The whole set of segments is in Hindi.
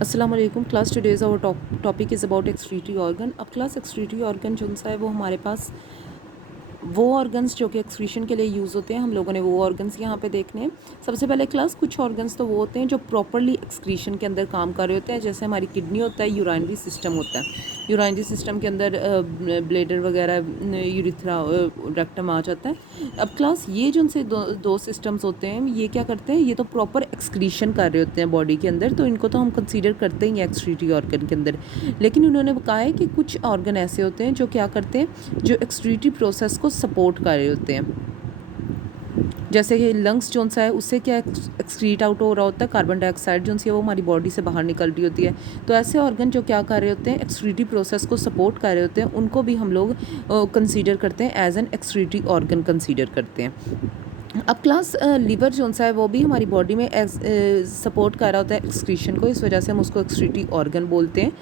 अस्सलाम वालेकुम class. Today's our topic is about excretory organ. अब क्लास एक्सक्रीटरी ऑर्गन जो सा है वो हमारे पास वो ऑर्गन्स जो कि एक्सक्रीशन के लिए यूज़ होते हैं, हम लोगों ने वो ऑर्गन्स यहाँ पे देखने हैं। सबसे पहले क्लास कुछ ऑर्गन्स तो वो होते हैं जो प्रॉपरली एक्सक्रीशन के अंदर काम कर रहे होते हैं, जैसे हमारी किडनी होता है, यूराइनरी सिस्टम होता है। यूराइनरी सिस्टम के अंदर ब्लेडर वगैरह, यूरिथ्रा, रेक्टम आ जाता है। अब क्लास ये जो उनसे दो सिस्टम्स होते हैं, ये क्या करते हैं, ये तो प्रॉपर एक्सक्रीशन कर रहे होते हैं बॉडी के अंदर, तो इनको तो हम कंसीडर करते ही हैं एक्सक्रीटरी ऑर्गन के अंदर। लेकिन उन्होंने कहा है कि कुछ ऑर्गन ऐसे होते हैं जो क्या करते हैं, जो एक्सक्रीटरी प्रोसेस को सपोर्ट कर रहे होते हैं। जैसे कि लंग्स जो सा है उससे क्या एक्सक्रीट आउट हो रहा होता है, कार्बन डाइऑक्साइड जो सी है वो हमारी बॉडी से बाहर निकल रही होती है। तो ऐसे ऑर्गन जो क्या कर रहे होते हैं, एक्सक्रीटरी प्रोसेस को सपोर्ट कर रहे होते हैं, उनको भी हम लोग कंसीडर करते हैं, as an excretory organ consider करते हैं। अब क्लास लीवर जो सा है वो भी हमारी बॉडी में सपोर्ट कर रहा होता है एक्सक्रीशन को, इस वजह से हम उसको एक्सक्रीटरी ऑर्गन बोलते हैं।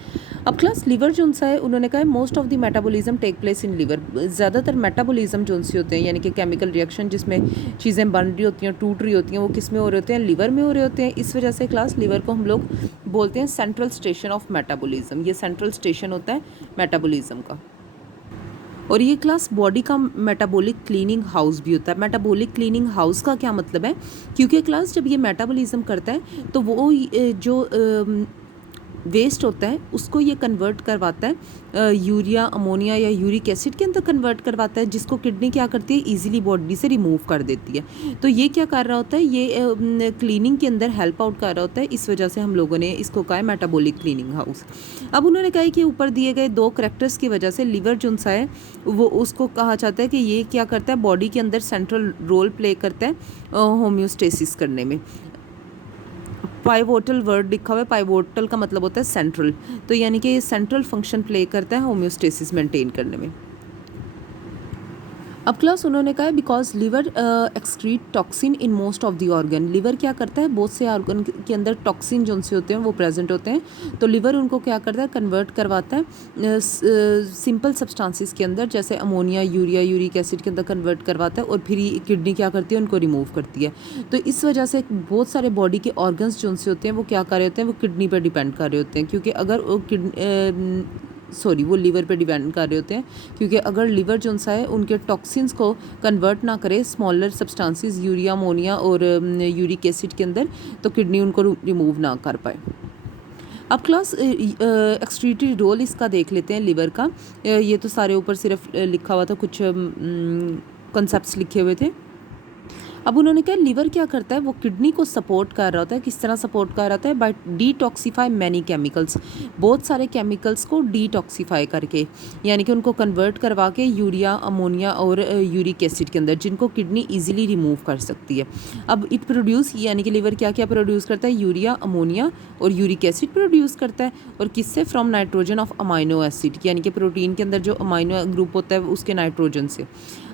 अब क्लास लिवर जो सा है, उन्होंने कहा है most of the metabolism take place in liver. ज़्यादातर मेटाबॉलिज्म जो से होते हैं, यानी कि केमिकल रिएक्शन जिसमें चीज़ें बन रही होती हैं, टूट रही होती हैं, वो किस में हो रहे होते हैं, लिवर में हो रहे होते हैं। इस वजह से क्लास लिवर को हम लोग बोलते हैं सेंट्रल स्टेशन ऑफ मेटाबॉलिज्म। ये सेंट्रल स्टेशन होता है मेटाबॉलिज्म का। और ये क्लास बॉडी का मेटाबॉलिक क्लीनिंग हाउस भी होता है। मेटाबॉलिक क्लीनिंग हाउस का क्या मतलब है, क्योंकि क्लास जब ये मेटाबॉलिज्म करता है तो वो जो वेस्ट होता है उसको ये कन्वर्ट करवाता है यूरिया, अमोनिया या यूरिक एसिड के अंदर कन्वर्ट करवाता है, जिसको किडनी क्या करती है, इजीली बॉडी से रिमूव कर देती है। तो ये क्या कर रहा होता है, ये क्लीनिंग के अंदर हेल्प आउट कर रहा होता है। इस वजह से हम लोगों ने इसको कहा है मेटाबॉलिक क्लीनिंग हाउस। अब उन्होंने कहा है कि ऊपर दिए गए दो करैक्टर्स की वजह से लिवर जो सा है वो उसको कहा जाता है कि ये क्या करता है, बॉडी के अंदर सेंट्रल रोल प्ले करता है होम्योस्टेसिस करने में। पाइवोटल वर्ड लिखा हुआ है, पाइवोटल का मतलब होता है सेंट्रल, तो यानी कि ये सेंट्रल फंक्शन प्ले करता है होम्योस्टेसिस मेंटेन करने में। अब क्लास उन्होंने कहा है because liver excrete toxin in most of the organ. Liver क्या करता है, बहुत से ऑर्गन के अंदर टॉक्सिन जो से होते हैं वो प्रेजेंट होते हैं, तो लिवर उनको क्या करता है, कन्वर्ट करवाता है सिंपल सब्सटेंसेस के अंदर, जैसे अमोनिया, यूरिया, यूरिक एसिड के अंदर कन्वर्ट करवाता है, और फिर किडनी क्या करती है, उनको रिमूव करती है। तो इस वजह से बहुत सारे बॉडी के ऑर्गन्स जो से होते हैं वो क्या कर रहे होते हैं, वो किडनी पर डिपेंड कर रहे होते हैं, क्योंकि अगर वो लिवर पे डिपेंड कर रहे होते हैं, क्योंकि अगर लिवर जो सा है उनके टॉक्सिन्स को कन्वर्ट ना करे स्मॉलर सब्सटेंसेस यूरिया, अमोनिया और यूरिक एसिड के अंदर, तो किडनी उनको रिमूव ना कर पाए। अब क्लास एक्सक्रीटरी रोल इसका देख लेते हैं लिवर का। ये तो सारे ऊपर सिर्फ लिखा हुआ था, कुछ कॉन्सेप्ट्स लिखे हुए थे। अब उन्होंने कहा लिवर क्या करता है, वो किडनी को सपोर्ट कर रहा होता है। किस तरह सपोर्ट कर रहा होता है, बाय डिटॉक्सीफाई मैनी केमिकल्स, बहुत सारे केमिकल्स को डिटॉक्सीफाई करके, यानी कि उनको कन्वर्ट करवा के यूरिया, अमोनिया और यूरिक एसिड के अंदर, जिनको किडनी इजीली रिमूव कर सकती है। अब इट प्रोड्यूस, यानी कि लिवर क्या क्या प्रोड्यूस करता है, यूरिया, अमोनिया और यूरिक एसिड प्रोड्यूस करता है, और किससे, from nitrogen of amino acid, यानी कि प्रोटीन के अंदर जो अमाइनो ग्रुप होता है उसके नाइट्रोजन से।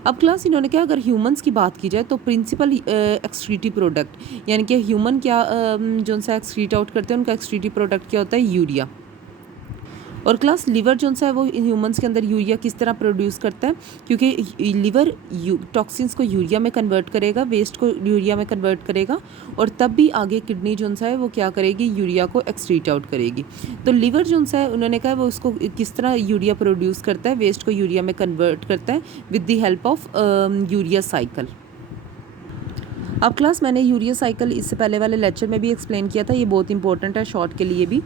अब क्लास इन्होंने क्या, अगर ह्यूमंस की बात की जाए तो प्रिंसिपल एक्सक्रीटरी प्रोडक्ट, यानी कि ह्यूमन क्या जो सा एक्सक्रीट आउट करते हैं, उनका एक्सक्रीटरी प्रोडक्ट क्या होता है, यूरिया। और क्लास लिवर जो सा है वो ह्यूमंस के अंदर यूरिया किस तरह प्रोड्यूस करता है, क्योंकि लिवर टॉक्सिन्स को यूरिया में कन्वर्ट करेगा, वेस्ट को यूरिया में कन्वर्ट करेगा, और तब भी आगे किडनी जो सा है वो क्या करेगी, यूरिया को एक्सक्रीट आउट करेगी। तो लिवर जो सा है उन्होंने कहा वो उसको किस तरह यूरिया प्रोड्यूस करता है, वेस्ट को यूरिया में कन्वर्ट करता है with the help of urea cycle. अब क्लास मैंने यूरिया साइकिल इससे पहले वाले लेक्चर में भी एक्सप्लेन किया था, ये बहुत इंपॉर्टेंट है शॉर्ट के लिए भी।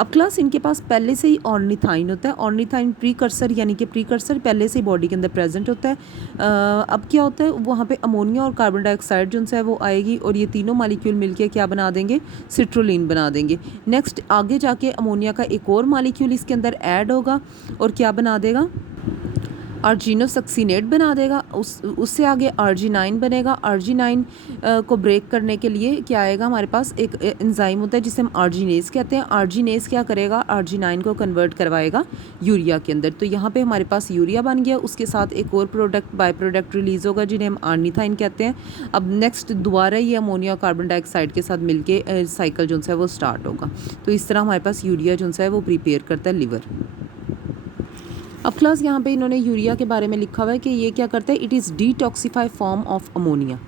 अब क्लास इनके पास पहले से ही ऑर्निथाइन होता है। ऑर्निथाइन प्रीकर्सर, यानी कि प्रीकर्सर पहले से ही बॉडी के अंदर प्रेजेंट होता है। अब क्या होता है, वहाँ पे अमोनिया और कार्बन डाइऑक्साइड जो है वो आएगी, और ये तीनों मालिक्यूल मिलके क्या बना देंगे, सिट्रोलिन बना देंगे। नेक्स्ट आगे जाके अमोनिया का एक और मालिक्यूल इसके अंदर ऐड होगा और क्या बना देगा, आर्जिनोसक्सीनेट बना देगा। उससे आगे आर्जिनाइन बनेगा। आर्जिनाइन को ब्रेक करने के लिए क्या आएगा, हमारे पास एक एंजाइम होता है जिसे हम आर्जिनेज कहते हैं। आर्जिनेज क्या करेगा, आर्जिनाइन को कन्वर्ट करवाएगा यूरिया के अंदर। तो यहाँ पे हमारे पास यूरिया बन गया, उसके साथ एक और प्रोडक्ट, बाय प्रोडक्ट रिलीज़ होगा जिन्हें हम आर्निथाइन कहते हैं। अब नेक्स्ट दोबारा ये अमोनिया कार्बन डाइऑक्साइड के साथ मिलके साइकिल जो है वो स्टार्ट होगा। तो इस तरह हमारे पास यूरिया जो है वो प्रिपेयर करता है लिवर। अब क्लास यहाँ पे इन्होंने यूरिया के बारे में लिखा हुआ है कि ये क्या करता है, it is detoxify form of ammonia.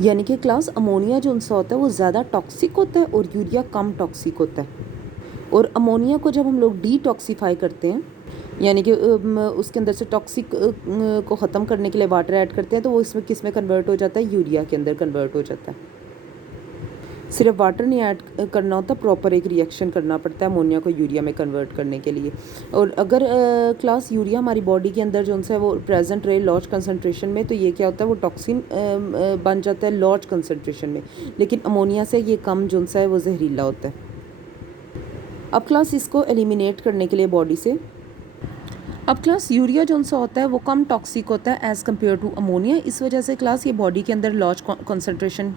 यानी कि क्लास अमोनिया जो सा होता है वो ज़्यादा टॉक्सिक होता है और यूरिया कम टॉक्सिक होता है। और अमोनिया को जब हम लोग डिटॉक्सीफाई करते हैं, यानी कि उसके अंदर से टॉक्सिक को ख़त्म करने के लिए वाटर ऐड करते हैं, तो वो इसमें किस में कन्वर्ट हो जाता है, यूरिया के अंदर कन्वर्ट हो जाता है। सिर्फ वाटर नहीं ऐड करना होता, प्रॉपर एक रिएक्शन करना पड़ता है अमोनिया को यूरिया में कन्वर्ट करने के लिए। और अगर क्लास यूरिया हमारी बॉडी के अंदर जो है वो प्रेजेंट रहे लार्ज कंसनट्रेशन में, तो ये क्या होता है, वो टॉक्सिन बन जाता है लार्ज कंसनट्रेशन में। लेकिन अमोनिया से ये कम जो है वो जहरीला होता है। अब क्लास इसको एलिमिनेट करने के लिए बॉडी से, अब क्लास यूरिया जो सा होता है वो कम टॉक्सिक होता है एज़ कम्पेयर टू अमोनिया। इस वजह से क्लास ये बॉडी के अंदर लार्ज कंसनट्रेशन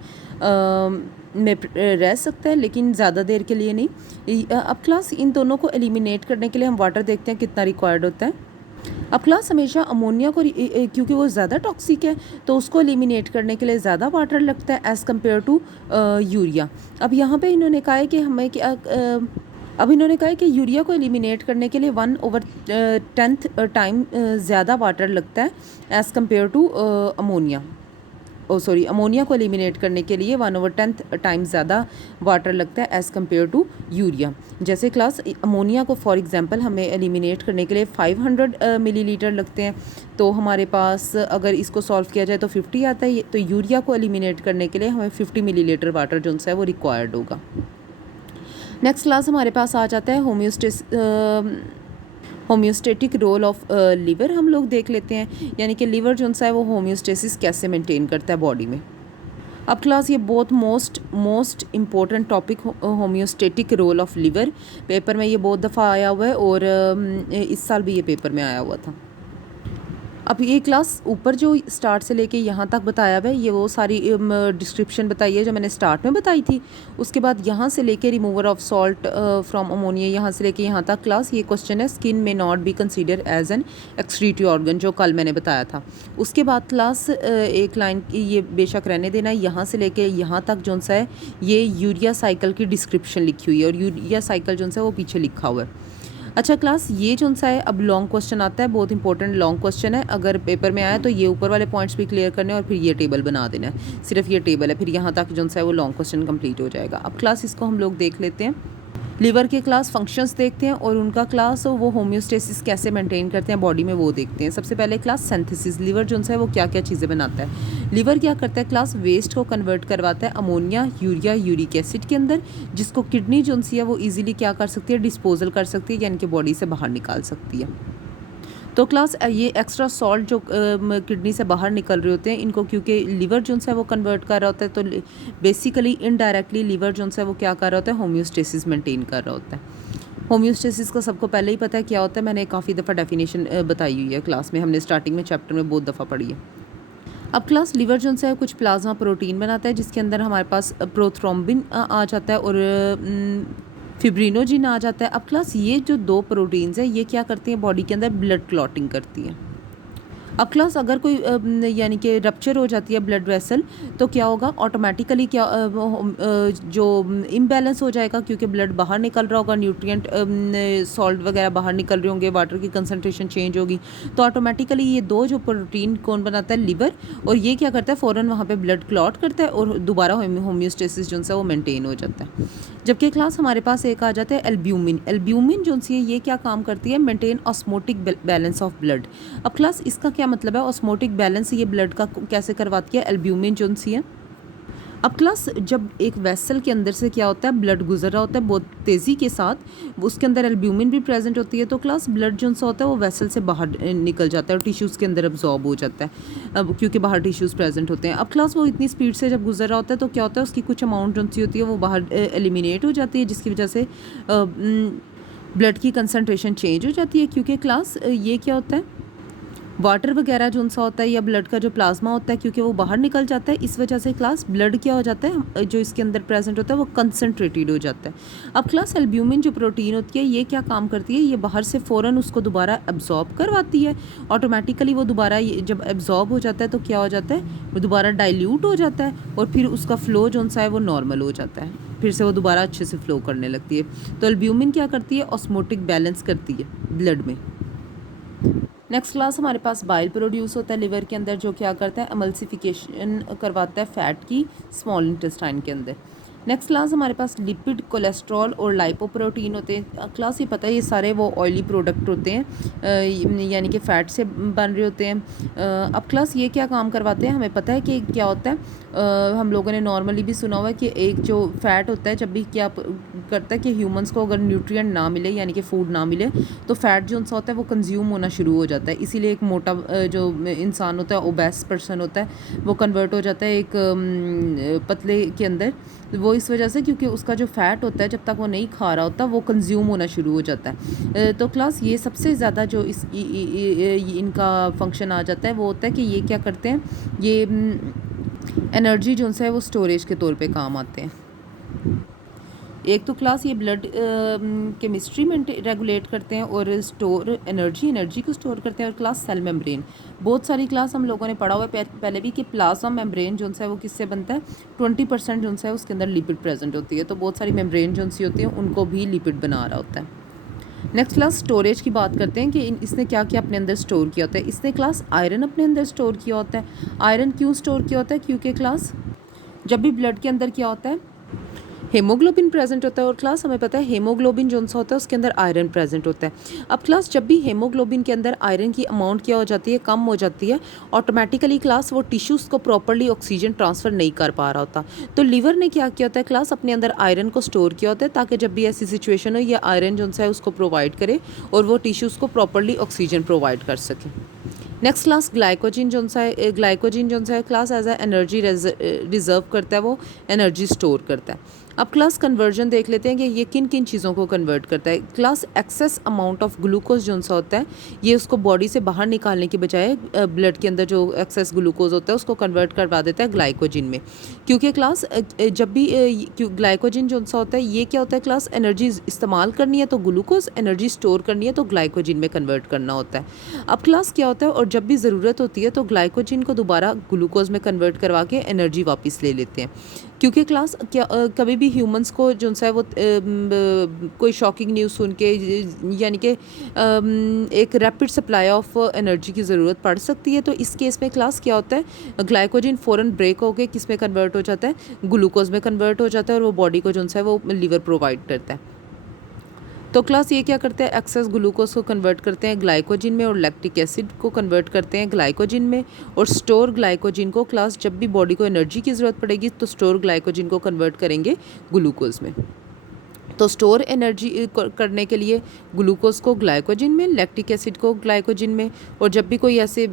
में रह सकता है, लेकिन ज़्यादा देर के लिए नहीं। अब क्लास इन दोनों को एलिमिनेट करने के लिए हम वाटर देखते हैं कितना रिक्वायर्ड होता है। अब क्लास हमेशा अमोनिया को क्योंकि वो ज़्यादा टॉक्सिक है तो उसको एलिमिनेट करने के लिए ज़्यादा वाटर लगता है एज़ कम्पेयर टू यूरिया। अब यहाँ पे इन्होंने कहा है कि हमें क्या अब इन्होंने कहा है कि यूरिया को एलिमिनेट करने के लिए 1/10 टाइम ज़्यादा वाटर लगता है as compare to ammonia. Ammonia को एलिमिनेट करने के लिए 1/10 टाइम ज़्यादा वाटर लगता है एज़ कम्पेयर टू यूरिया। जैसे क्लास अमोनिया को फॉर एग्जांपल हमें एलिमिनेट करने के लिए 500 मिलीलीटर लगते हैं, तो हमारे पास अगर इसको सॉल्व किया जाए तो 50 आता है। तो यूरिया को एलिमिनेट करने के लिए हमें 50 मिलीलीटर वाटर जो है वो रिक्वायर्ड होगा। नेक्स्ट क्लास हमारे पास आ जाता है होम्योस्टेटिक रोल ऑफ लिवर। हम लोग देख लेते हैं, यानी कि लिवर जो सा है वो होम्योस्टेसिस कैसे मेंटेन करता है बॉडी में। अब क्लास ये बहुत most important topic homeostatic role of liver. Paper में ये बहुत दफ़ा आया हुआ है और इस साल भी ये पेपर में आया हुआ था। अब ये क्लास ऊपर जो स्टार्ट से लेके यहाँ तक बताया हुआ है, ये वो सारी डिस्क्रिप्शन बताई है जो मैंने स्टार्ट में बताई थी। उसके बाद यहाँ से लेके remover of salt from ammonia, यहाँ से लेके यहाँ तक क्लास ये क्वेश्चन है स्किन में not be consider as an excretory organ, जो कल मैंने बताया था। उसके बाद क्लास एक लाइन ये बेशक रहने देना, यहाँ से लेके यहाँ तक जो सा है ये यूरिया साइकिल की डिस्क्रिप्शन लिखी हुई है और यूरिया साइकिल जो सा है वो पीछे लिखा हुआ है। अच्छा क्लास ये जो सा है अब लॉन्ग क्वेश्चन आता है, बहुत इंपॉर्टेंट लॉन्ग क्वेश्चन है। अगर पेपर में आया तो ये ऊपर वाले पॉइंट्स भी क्लियर करने और फिर ये टेबल बना देना है। सिर्फ ये टेबल है, फिर यहाँ तक जो सा है वो लॉन्ग क्वेश्चन कंप्लीट हो जाएगा। अब क्लास इसको हम लोग देख लेते हैं। लिवर के क्लास फंक्शंस देखते हैं और उनका क्लास वो होम्योस्टेसिस कैसे मेंटेन करते हैं बॉडी में वो देखते हैं। सबसे पहले क्लास सिंथेसिस, लिवर जो है वो क्या क्या चीज़ें बनाता है। लिवर क्या करता है क्लास, वेस्ट को कन्वर्ट करवाता है अमोनिया, यूरिया, यूरिक एसिड के अंदर, जिसको किडनी जो है वो ईजिली क्या कर सकती है, डिस्पोजल कर सकती है, यानी कि बॉडी से बाहर निकाल सकती है। तो क्लास ये एक्स्ट्रा सॉल्ट जो किडनी से बाहर निकल रहे होते हैं, इनको क्योंकि लिवर जो है वो कन्वर्ट कर रहा होता है, तो बेसिकली इनडायरेक्टली लिवर जो है वो क्या कर रहा होता है, होम्योस्टेसिस मेंटेन कर रहा होता है। होम्योस्टेसिस का सबको पहले ही पता है क्या होता है, मैंने काफ़ी दफ़ा डेफिनेशन बताई हुई है क्लास में, हमने स्टार्टिंग में चैप्टर में बहुत दफ़ा पढ़ी है। अब क्लास लिवर जो है कुछ प्लाज्मा प्रोटीन बनाता है, जिसके अंदर हमारे पास प्रोथ्रोम्बिन आ जाता है और फिब्रिनोजिन आ जाता है। अब क्लास ये जो दो प्रोटीन्स है ये क्या करती हैं, बॉडी के अंदर ब्लड क्लॉटिंग करती हैं। अब क्लास अगर कोई यानी कि रप्चर हो जाती है ब्लड वेसल, तो क्या होगा, ऑटोमेटिकली क्या जो इम्बैलेंस हो जाएगा, क्योंकि ब्लड बाहर निकल रहा होगा, न्यूट्रिएंट सॉल्ट वगैरह बाहर निकल रहे होंगे, वाटर की कंसनट्रेशन चेंज होगी, तो ऑटोमेटिकली ये दो जो प्रोटीन कौन बनाता है, लिवर, और ये क्या करता है फ़ौरन वहाँ पे ब्लड क्लॉट करता है और दोबारा होम्योस्टेसिस जो है वो मेंटेन हो जाता है। जबकि क्लास हमारे पास एक आ जाता है एल्ब्यूमिन। एल्ब्यूमिन जो है ये क्या काम करती है, maintain osmotic balance of blood. अब क्लास इसका क्या मतलब है, ऑस्मोटिक बैलेंस ये ब्लड का कैसे करवाती है, एल्ब्यूमिन जो सी है। अब क्लास जब एक वेसल के अंदर से क्या होता है, ब्लड गुजर रहा होता है बहुत तेज़ी के साथ, उसके अंदर एल्ब्यूमिन भी प्रेजेंट होती है, तो क्लास ब्लड जो सा होता है वो वेसल से बाहर निकल जाता है और टिश्यूज़ के अंदर अब्जॉर्ब हो जाता है, अब क्योंकि बाहर टिश्यूज़ प्रेजेंट होते हैं। अब क्लास वो इतनी स्पीड से जब गुजर रहा होता है तो क्या होता है, उसकी कुछ अमाउंट जो सी होती है वो बाहर एलिमिनेट हो जाती है, जिसकी वजह से ब्लड की कंसनट्रेशन चेंज हो जाती है। क्योंकि क्लास ये क्या होता है, वाटर वगैरह जो सा होता है या ब्लड का जो प्लाज्मा होता है, क्योंकि वो बाहर निकल जाता है, इस वजह से क्लास ब्लड क्या हो जाता है, जो इसके अंदर प्रेजेंट होता है वो कंसनट्रेटेड हो जाता है। अब क्लास एल्ब्यूमिन जो प्रोटीन होती है ये क्या काम करती है, ये बाहर से फ़ौरन उसको दोबारा एब्जॉर्ब करवाती है। ऑटोमेटिकली वो दोबारा जब एब्जॉर्ब हो जाता है तो क्या हो जाता है, वो दोबारा डाइल्यूट हो जाता है और फिर उसका फ़्लो जो सा है वो नॉर्मल हो जाता है, फिर से वो दोबारा अच्छे से फ़्लो करने लगती है। तो एल्ब्यूमिन क्या करती है, ऑस्मोटिक बैलेंस करती है ब्लड में। नेक्स्ट क्लास हमारे पास बाइल प्रोड्यूस होता है लिवर के अंदर, जो क्या करता है एमल्सिफिकेशन करवाता है फैट की स्मॉल इंटेस्टाइन के अंदर। नेक्स्ट क्लास हमारे पास लिपिड, कोलेस्ट्रॉल और लाइपोप्रोटीन होते हैं। क्लास ये पता है ये सारे वो ऑयली प्रोडक्ट होते हैं, यानी कि फ़ैट से बन रहे होते हैं। अब क्लास ये क्या काम करवाते हैं, हमें पता है कि क्या होता है। हम लोगों ने नॉर्मली भी सुना हुआ है कि एक जो फ़ैट होता है जब भी क्या करता है कि ह्यूमंस को अगर न्यूट्रिएंट ना मिले यानी कि फूड ना मिले तो फ़ैट जो सा होता है वो कंज्यूम होना शुरू हो जाता है। इसीलिए एक मोटा जो इंसान होता है, ओबेस पर्सन होता है, वो कन्वर्ट हो जाता है एक पतले के अंदर। वो इस वजह से क्योंकि उसका जो फ़ैट होता है जब तक वो नहीं खा रहा होता वो कंज्यूम होना शुरू हो जाता है। तो क्लास ये सबसे ज़्यादा जो इनका फंक्शन आ जाता है वो होता है कि ये क्या करते हैं, ये एनर्जी जो है वो स्टोरेज के तौर पे काम आते हैं। एक तो क्लास ये ब्लड केमिस्ट्री में रेगुलेट करते हैं और स्टोर एनर्जी को स्टोर करते हैं। और क्लास सेल मेम्ब्रेन, बहुत सारी क्लास हम लोगों ने पढ़ा हुआ है पहले भी कि प्लाज्मा मेम्ब्रेन जो है वो किससे बनता है, 20% जो है उसके अंदर लिपिड प्रेजेंट होती है। तो बहुत सारी मेम्ब्रेन जो सी होती है उनको भी लिपिड बना रहा होता है। नेक्स्ट क्लास स्टोरेज की बात करते हैं कि इसने क्या क्या अपने अंदर स्टोर किया होता है। इसने क्लास आयरन अपने अंदर स्टोर किया होता है। आयरन क्यों स्टोर किया होता है, क्योंकि क्लास जब भी ब्लड के अंदर क्या होता है हेमोग्लोबिन प्रेजेंट होता है। और क्लास हमें पता है हेमोग्लोबिन जो सा होता है उसके अंदर आयरन प्रेजेंट होता है। अब क्लास जब भी हेमोग्लोबिन के अंदर आयरन की अमाउंट क्या हो जाती है, कम हो जाती है, ऑटोमेटिकली क्लास वो टिश्यूज़ को प्रॉपर्ली ऑक्सीजन ट्रांसफ़र नहीं कर पा रहा होता। तो लीवर ने क्या किया होता है क्लास, अपने अंदर आयरन को स्टोर किया होता है ताकि जब भी ऐसी सिचुएशन हो ये आयरन जो है उसको प्रोवाइड करे और वो टिश्यूज़ को प्रॉपर्ली ऑक्सीजन प्रोवाइड कर सके। नेक्स्ट क्लास ग्लाइकोजिन जो है class as a energy reserve करता है, वो एनर्जी स्टोर करता है। अब क्लास कन्वर्जन देख लेते हैं कि ये किन किन चीज़ों को कन्वर्ट करता है। Class excess amount of glucose जो सा होता है ये उसको बॉडी से बाहर निकालने के बजाय ब्लड के अंदर जो एक्सेस ग्लूकोज होता है उसको कन्वर्ट करवा देता है ग्लाइकोजिन में। क्योंकि क्लास जब भी ग्लाइकोजिन जो सा होता है ये क्या होता है क्लास, एनर्जी इस्तेमाल करनी है तो ग्लूकोज, एनर्जी स्टोर करनी है तो ग्लाइकोजिन में कन्वर्ट करना होता है। अब क्लास क्या होता है, और जब भी ज़रूरत होती है तो ग्लाइकोजिन को दोबारा ग्लूकोज में कन्वर्ट करवा के एनर्जी वापस ले लेते हैं। क्योंकि क्लास क्या कभी भी ह्यूमंस को जो है वो कोई शॉकिंग न्यूज़ सुन के यानी कि एक रैपिड सप्लाई ऑफ एनर्जी की ज़रूरत पड़ सकती है। तो इस केस में क्लास क्या होता है, ग्लाइकोजिन फ़ौरन ब्रेक होकर किस में कन्वर्ट हो जाता है, ग्लूकोज में कन्वर्ट हो जाता है और वो बॉडी को जो है वो लीवर प्रोवाइड करता है। तो क्लास ये क्या करते हैं, एक्सेस ग्लूकोज को कन्वर्ट करते हैं ग्लाइकोजिन में और लैक्टिक एसिड को कन्वर्ट करते हैं ग्लाइकोजिन में। और स्टोर ग्लाइकोजिन को क्लास जब भी बॉडी को एनर्जी की ज़रूरत पड़ेगी तो स्टोर ग्लाइकोजिन को कन्वर्ट करेंगे ग्लूकोज में। तो स्टोर एनर्जी करने के लिए ग्लूकोज को ग्लाइकोजिन में, लैक्टिक एसिड को ग्लाइकोजिन में। और जब भी कोई ऐसे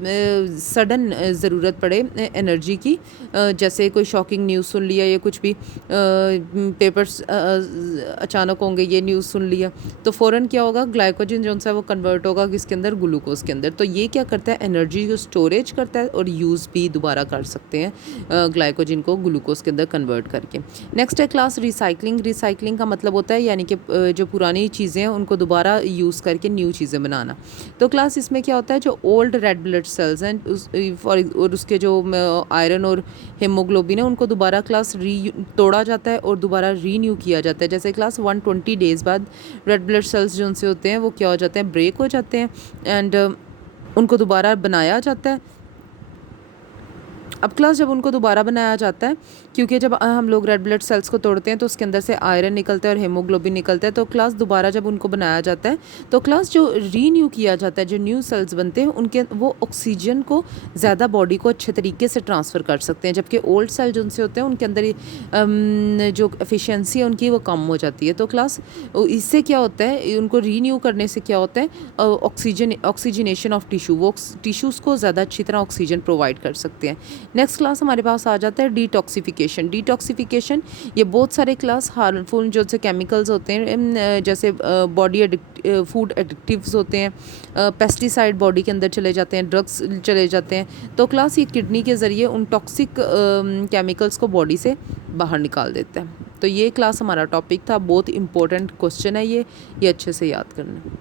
सडन ज़रूरत पड़े एनर्जी की, जैसे कोई शॉकिंग न्यूज़ सुन लिया या कुछ भी पेपर्स अचानक होंगे ये न्यूज़ सुन लिया, तो फ़ौरन क्या होगा, ग्लाइकोजिन जो है वो कन्वर्ट होगा किसके अंदर, ग्लूकोज के अंदर। तो ये क्या करता है, एनर्जी को स्टोरेज करता है और यूज़ भी दोबारा कर सकते हैं ग्लाइकोजिन को ग्लूकोज के अंदर कन्वर्ट करके। नेक्स्ट है क्लास रिसाइकलिंग। रिसाइकलिंग का मतलब होता है यानी कि जो पुरानी चीज़ें हैं उनको दोबारा यूज़ करके न्यू चीज़ें बनाना। तो क्लास इसमें क्या होता है, जो ओल्ड रेड ब्लड सेल्स हैं और उसके जो आयरन और हेमोग्लोबिन है उनको दोबारा क्लास तोड़ा जाता है और दोबारा रीन्यू किया जाता है। जैसे क्लास 120 डेज़ बाद रेड ब्लड सेल्स जो उनसे होते हैं वो क्या हो जाते हैं, ब्रेक हो जाते हैं एंड उनको दोबारा बनाया जाता है। अब क्लास जब उनको दोबारा बनाया जाता है, क्योंकि जब हम लोग रेड ब्लड सेल्स को तोड़ते हैं तो उसके अंदर से आयरन निकलता है और हेमोग्लोबिन निकलता है। तो क्लास दोबारा जब उनको बनाया जाता है तो क्लास जो रीन्यू किया जाता है, जो न्यू सेल्स बनते हैं उनके वो ऑक्सीजन को ज़्यादा बॉडी को अच्छे तरीके से ट्रांसफ़र कर सकते हैं, जबकि ओल्ड सेल जो उनसे होते हैं उनके अंदर जो एफिशिएंसी है उनकी वो कम हो जाती है। तो क्लास इससे क्या होता है, उनको रीन्यू करने से क्या होता है, ऑक्सीजनेशन ऑफ टिश्यू, वो टिश्यूज़ को ज़्यादा अच्छी तरह ऑक्सीजन प्रोवाइड कर सकते हैं। नेक्स्ट क्लास हमारे पास आ जाता है डिटॉक्सिफिकेशन। डिटॉक्सिफिकेशन ये बहुत सारे क्लास हार्मफुल जो से केमिकल्स होते हैं, जैसे बॉडी फूड एडिक्टिव्स होते हैं, पेस्टिसाइड बॉडी के अंदर चले जाते हैं, ड्रग्स चले जाते हैं। तो क्लास ये किडनी के ज़रिए उन टॉक्सिक केमिकल्स को बॉडी से बाहर निकाल देता है। तो ये क्लास हमारा टॉपिक था, बहुत इंपॉर्टेंट क्वेश्चन है ये अच्छे से याद करना।